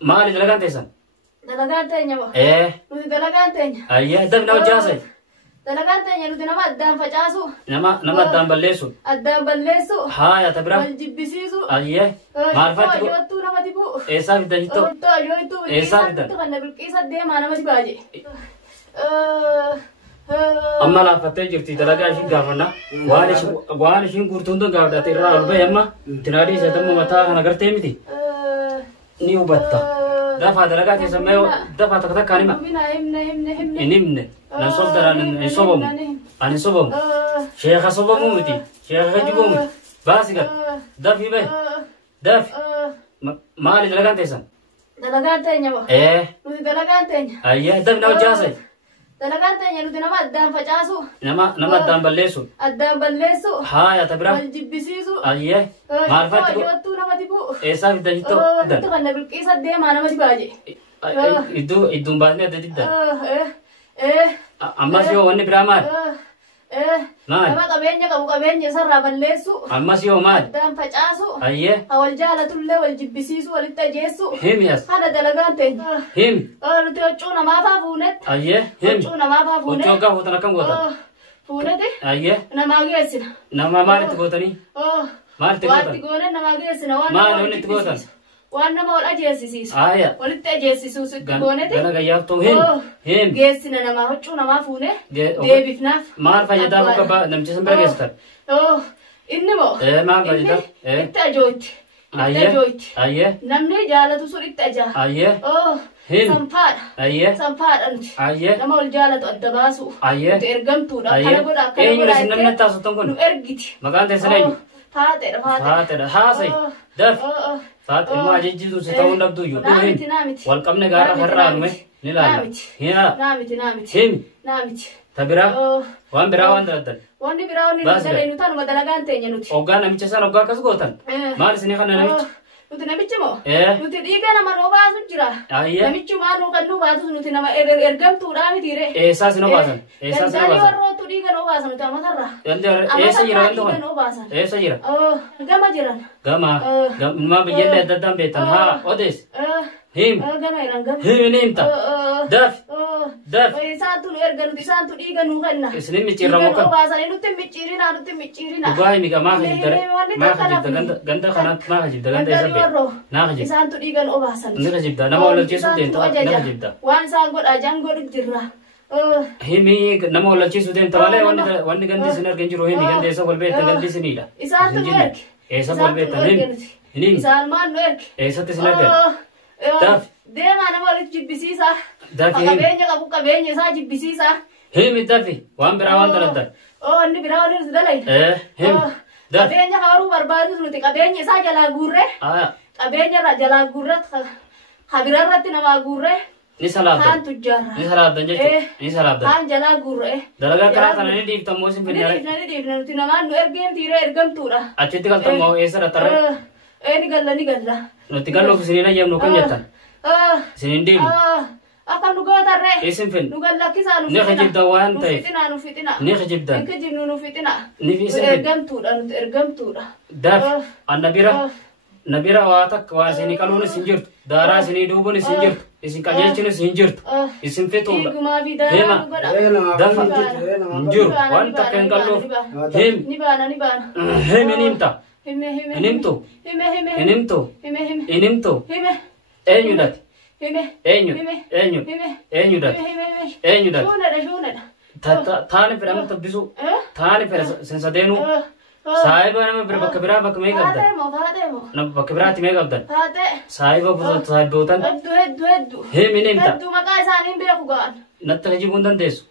maali dalagaan teessan? Dalagaan teenya moo? Nuti dalagaan teenya. Ayyee dabna hojjaasai. Dalagaan teenya nuti nama addaan facaasu. Nama addaan balleessu. Addaan balleessu. Haaya tabira. Wal jibbisiisu. Ayyee. Maarfatti ko. Ajoottuu nama dibu. Eessaa fidda jittoo? Ajoottuu eessaa fidda? Kan na bilqiisa deemaa nama dibaaje. Amma laaffattee jirti dalagaa ishiin gaafanna. Waan ishiin guutuun tun gaafadhaate irraa ol bahe amma tinaadii isatamma mataa kana gartee miti. Ni hubatta. Dafaa dalagaa teessan mee dafaa takka takkaan hima. Hin himne. Nan sobdaraan hin sobamu. Ani hin sobamu. Sheekha sobamuu miti. Sheekha jibuu miti. Baasi gal. Dafii bahe. Dafi. Maali dalagaan teessan? Dalagaan teenya moo? Nuti dalagaan teenya. Ayyee dabna hojjaasai. Dalagaan teenya nuti nama addaan facaasu. Nama addaan balleessu. Addaan balleessu. Haaya tabira. Wal jibbisiisu. Ayyee. Maarfatti ko. Ajoottuu nama dibu. Eessaa fidda jittoo? Kan na bilqiisa deemaa nama dibaaje. Idduun baasnee adda didda. Ammas yoo wanni biraa maali? Maali? Nama qabeenya qabu qabeenya isarraa balleessu. Ammas yoo maali? Addaan facaasu. Ayyee. Wal jaalatullee wal jibbisiisu walitti ajeessu. Himi as. Kana dalagaan teenya. Himi. Nuti huccuu namaafaa fuunetti. Ayyee. Himi. Huccuu namaafaa fuunetti. Huccuu hoggaa fuutan akkam gootan? Fuunetti. Ayyee. Namaa geessina. Nama maalitti gootanii? Maalitti gootan? Waanti goone namaa geessina. Maali wanni itti gootan? Waan nama wal ajeessisiisu. Aayya. Walitti ajeessisuus itti gooneti. Gana gayyaaftuu himi. Himi. Geessina namaa huccuu namaa fuune. Deebifnaaf. Maal fayyadaa bakka namtisan bira geessitan? Inni moo? Maal fayyadaa? Itti ajootti. Itti ajootti. Ayyee. Namni jaalatu sun itti ajaa. Ayyee. Himi. Sanfaadha. Ayyee. Sanfaadha nuti. Ayyee. Nama wal jaalatu adda baasu. Ayyee. Nuti ergamtuudha. Ayyee. Akkana godha akkana Eenyu godha. isin namni taasiftan kun? Nu ergiti. Maqaan teessan eenyu? Faaxeedha faaxeedha. Faaxeedha. Haasai. Daf. Faaxe ilmoo ajajjiitu si ta'uu dhabdu iyyuu. Naamiti naamiti. Wal qabne gaara har'aa nume ni laalla. Naamiti. Hima. Naamiti naamiti. Himi. Naamiti. Tabiraa. Waan biraa waan daladdan. Wanni biraa wanni nuti tanuma dalagaan teenya nuti. Hoggaa namicha san hoggaa akkas gootan. Maal isinii kana namicha? Nuti namichi moo? Nuti dhiiga nama nuu baasu jira. Ayyee. Namichi maa nuu kan nuu baasus nuti nama ergamtuudhaa mitiire. Eessaa sinoo baasan? Eessaa sinoo baasan? Gandaalii warroottu dhiiga nuu baasan nuti amatarraa. Eessa jira wanti kun? Dhiiga nuu baasan. Eessa jira? Gama jiran. Gama. Ilmaa biyyaallee adda addaan beektan. Haa odees. Him. Gama jiran gama. Himi ni himta. Dafi. Dafi. Isaantu nu erga nuti isaantu dhiiga nuu kenna. Isinin micciirramoo kan? Dhiiga nuu baasanii nutti micciirina nutti micciirina. Dhugaa himi gaa maafa jibda. Maafa jibda ganda kanaatti maafa jibda ganda isa beeku. Naafa jibda. Isaantu dhiiga nuu baasan. Nira jibda nama wallalchiisuu deemta. Nira jibda. Waan isaan godhaa jaan godhu jirra. Himi nama wallalchiisuu deemta malee wanni gandi isin argin jiru himi gandi eessa wal beektan gandi isinidha. Isaantu nu erge. Eessa wal beektan himi. Himi. Isaan maan nu erge. Eessatti isin argan? Dafi. Deemaa nama walitti jibbisiisa. Dafi himi. Qabeenya qabu qabeenya isaa jibbisiisa. Himi dafi waan biraa waan daladdan. Inni biraa wanni nuti dalayna. Himi. Dafi. Qabeenya haaruu barbaadus nuti qabeenya isaa jalaa guurre. Qabeenya jalaa guurre habira irratti namaa guurre. Ni salaabdan. Kaan tujjaarra. Ni salaabdan jechuudha. Ni salaabdan. Kaan jalaa guurre. Dalagaa karaa kana ni dhiiftan moo isin finnaare? Ni dhiifna nuti namaan nu ergeemtiiree ergamtuudha. Achitti galtan moo eessa dhatarre? Ni galla ni galla. Nuti galluuf isiniin ayyamnu kam jettan? Isiniin diimnu? Akka nu gootarre. Isin fin. Nu gallakkisaa nu Ni hajibda waan ta'eef. Nu fitina. Ni hajibdan. Ni hajibnu nu fitina. Ni isin fin. Ergamtuudha nuti ergamtuudha. Dafi. Annabira. Nabira waa takka waa isinii qaluun isin jirtu. Daaraa isinii duubuun isin jirtu. Isin qajeelchuun isin jirtu. Isin fixuudha. Hiigumaa fi daaraa nu godha. Dafa. Hin jiru. Waan takka hin qalluuf. Himi. Ni baana ni baana. Himi ni himta. Hime hime. Hin himtu. Hime hime. Hin himtu. Hime hime. Hin himtu. Hime. Eenyu dati? Hime. Eenyu? Hime. Eenyu? Hime. Eenyu dati? Hime hime. Eenyu dati? Shuunedha shuunedha. Taani fedhamu tabbisu. Taani fedha sensadeenuu. Saahiba nama bira bakka biraa bakka mee qabdan? Nama bakka biraatti mee qabdan? Saahiba saahibootan? Hedduu. Himi ni himta. Hedduu maqaa isaanii hin beeku ga'an. Natti hajibuu hin dandeessu.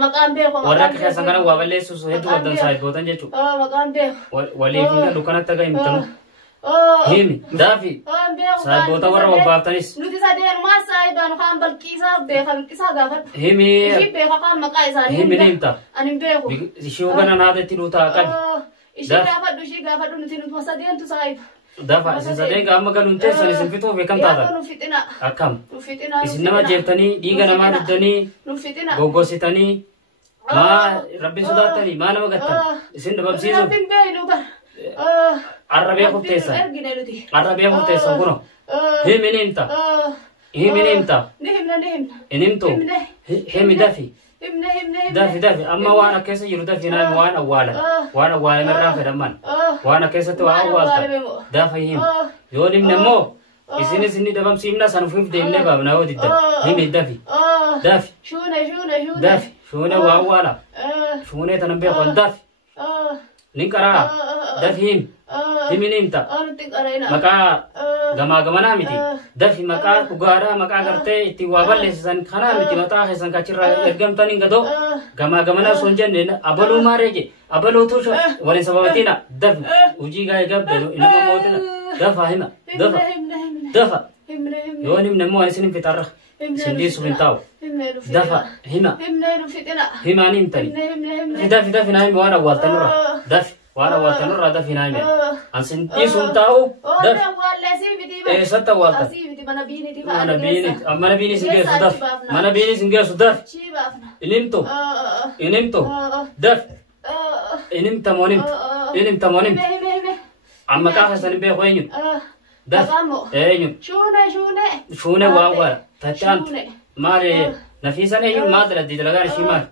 Maqaan beeku. Warra akka keessan kana waa balleessuus hedduu qabdan saahibootan jechuudha. Maqaan beeku. Waliif hin galu kanatti akka himtamu. Himi. Daafi. Saahiboota warra wabbaaftanis. Nuti sadeenumaa saahibaan kaan balqiisaa beeka bilqisaa gaafadhu. Himi. Ishii beeka kaan maqaa isaanii Himi ni himta. Ani hin beeku. Ishii hogana naadatti dhuutaa qabi. Ishii gaafadhu nuti nutuma sadeentu saahiba. Dafa isin sadeen gaama galuun teessan isin fixuuf beekam taatan. Akkam. Isin nama jeeftanii dhiiga namaa dhuddanii goggositanii maa rabbiin sodaattanii maa nama gattan isin dhabamsiisuuf. Arra beekuuf teessan. Arra beekuuf teessan kuno هي من امتى هي من امتى نهمنا انمتو هي من دافي دافي دافي اما وانا كيس يرو دافي نايم وانا والا من رافع دمان وانا كيس تو اوالا دافي هم يولم نمو isini sini dabam simna sanufif demne babna wodidda himi dafi dafi dafi shune wawala shune tanambe kon dafi ninkara dafi himi nimta maka gama miti dafi maka ugara maka garte itti waballe san khana miti mata hesan kachira ergam tanin gado gama na sonjenne abalu mareje abalu to wale sababatina dafi uji ga gabbe ina motina dafa hima dafa يوني من المو أنسين في طرح سنديس من تاو دفع هما نيمتني في دافي نايم وانا والتنورا دافي وانا والتنورا دافي نايم أنسين ديس من تاو دافي إيه ستا والتا mana bini singgah sudah inimto daf inim tamonim amma ka hasan be khoynyut دف ايوه شونه واوا تاتانت ماري نفيسه ايوه ما ادري دي دلغار شيمار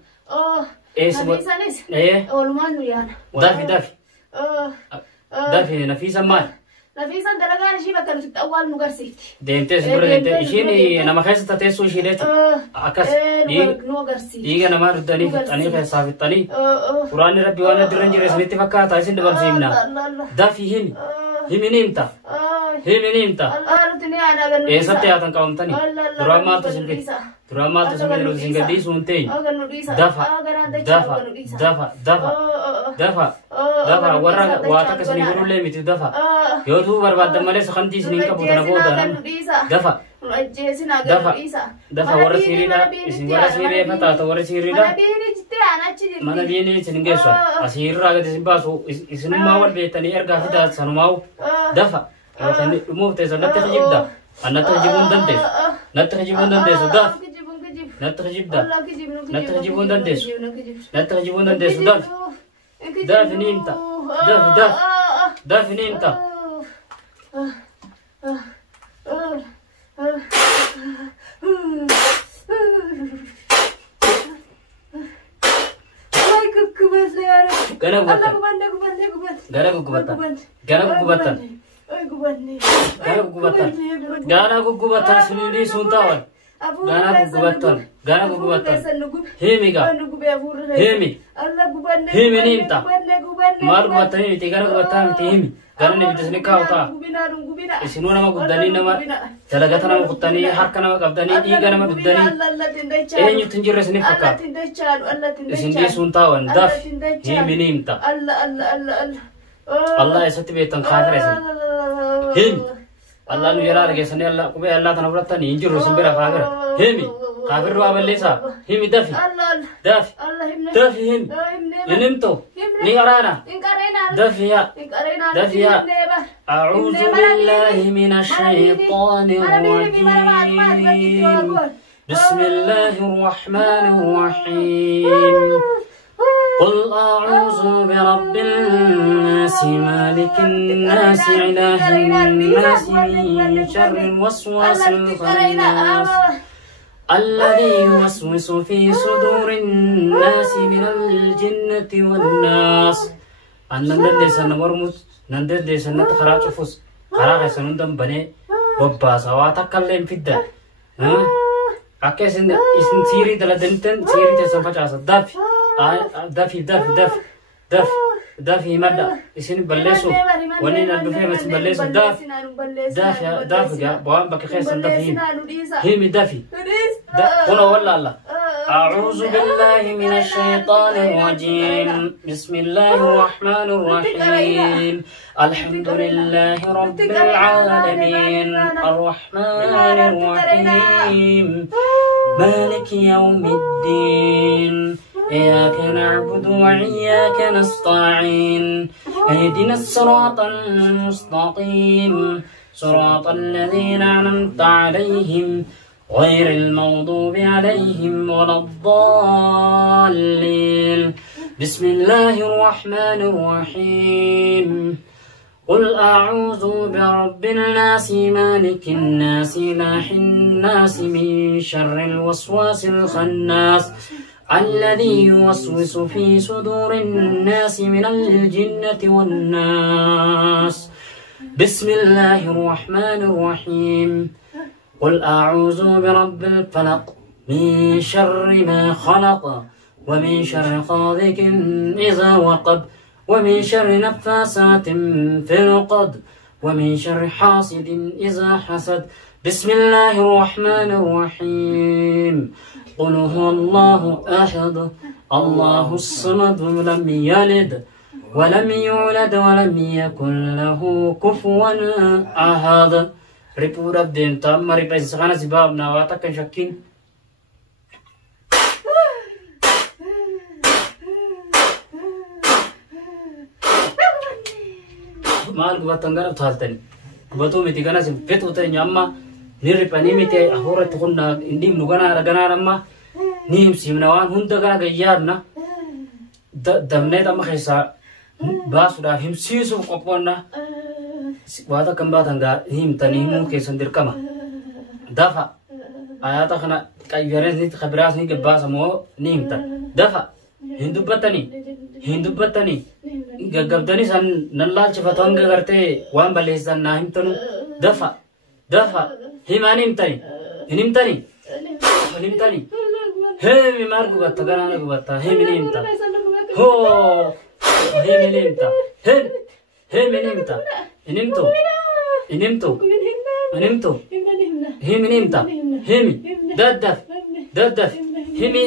نفيسه ايه اولمان ويانا دافي نفيسه مال نفيسه دلغار شي بكن اول مغرسيت دينتي سبر دينتي شيني انا ما خاصه تتسو شيدت اكس دي دي انا ما ردني اني حساب تاني قران ربي وانا درنجي رسمتي فكات عايزين دبل سيمنا دافي هي منيمتا إيه سبتي أتان كم تاني درامات تسمعي لو سينغدي سونتي دفع ورا واتك سني يقولون لي متى دفع يودو برباد مالي سخنتي سنين كبوتنا بودا دفع ورا سيرينا فتا ورا سيرينا mana bini seninggeso asir raga disimbaso isinu mawal betani erga fida sanumau dafa kan umum te sanat tajibda anat tajibun dandes daf nat tajibda nat tajibun dandes daf nimta daf nimta Gana gugubatan sendiri suntawan. Gana gugubatan. Hemi nimta. Mal gubatan ini tiga gubatan hemi. Gana ni bitas ni kau ta. Isinu nama gudani nama. Jalagata nama gudani. Harka nama gudani. Iga nama gudani. Enyu tunjur resni fakar. Sendiri suntawan. Daf hemi nimta. Allah esati betan kafir esi. Hemi. Allah nu yara lagi seni Allah kube Allah tanah berat tani injur sembera kafir. Hemi kafir wa balesa. Hemi dafi. Dafi hemi. Inim to. Ni arana. dafi ya. A'udzu billahi minasy syaithanir rajim. Bismillahirrahmanirrahim. قل أعوذ برب الناس مالك الناس إله الناس من شر الوسواس الخناس الذي يوسوس في صدور الناس من الجنة والناس أن ندري سنمرمت ندري سنتخرج فوس خراج سنندم بني وباس واتكلم في الدار أكيس إن سيري دلدنتن سيري تسمع جالس دافي مادة إسين بلسو ونين الدفع بس بلسو دافي يا بوام بكخيس دافي هيمي دافي قولوا والله الله أعوذ بالله من الشيطان الرجيم بسم الله الرحمن الرحيم الحمد لله رب العالمين الرحمن الرحيم مالك يوم الدين إياك نعبد وإياك نستعين اهدنا الصراط المستقيم صراط الذين أنعمت عليهم غير المغضوب عليهم ولا الضالين بسم الله الرحمن الرحيم قل أعوذ برب الناس مالك الناس إله الناس من شر الوسواس الخناس الذي يوسوس في صدور الناس من الجنة والناس. بسم الله الرحمن الرحيم. قل أعوذ برب الفلق من شر ما خلق ومن شر غاسق إذا وقب ومن شر نفاسات في العقد ومن شر حاسد إذا حسد. بسم الله الرحمن الرحيم. قل هو الله أحد الله الصمد لم يلد ولم يولد ولم يكن له كفوا أحد. ريبو رب دين تام ريبا سخانة سباب نواتا كان شكين maal gubatan gara thaltani gubatu miti kana sim fet uta nyamma niri pani miti ahora tukuna indim nugana ragana ramma nim simnawan hunda gara gayyarna damne tam khisa basuda himsisu qoponna wada kamba tanga him tani mu ke sandir kama dafa ayata kana kayyares ni khabras ni ke basamo nimta dafa hindu batani gagabdani san nalla chifatanga garte wan balesan nahim tanu dafa himanimtani he mi margu batta garana gu batta he minimta ho he minimta he minimta inimto he minimta he mi dadaf he mi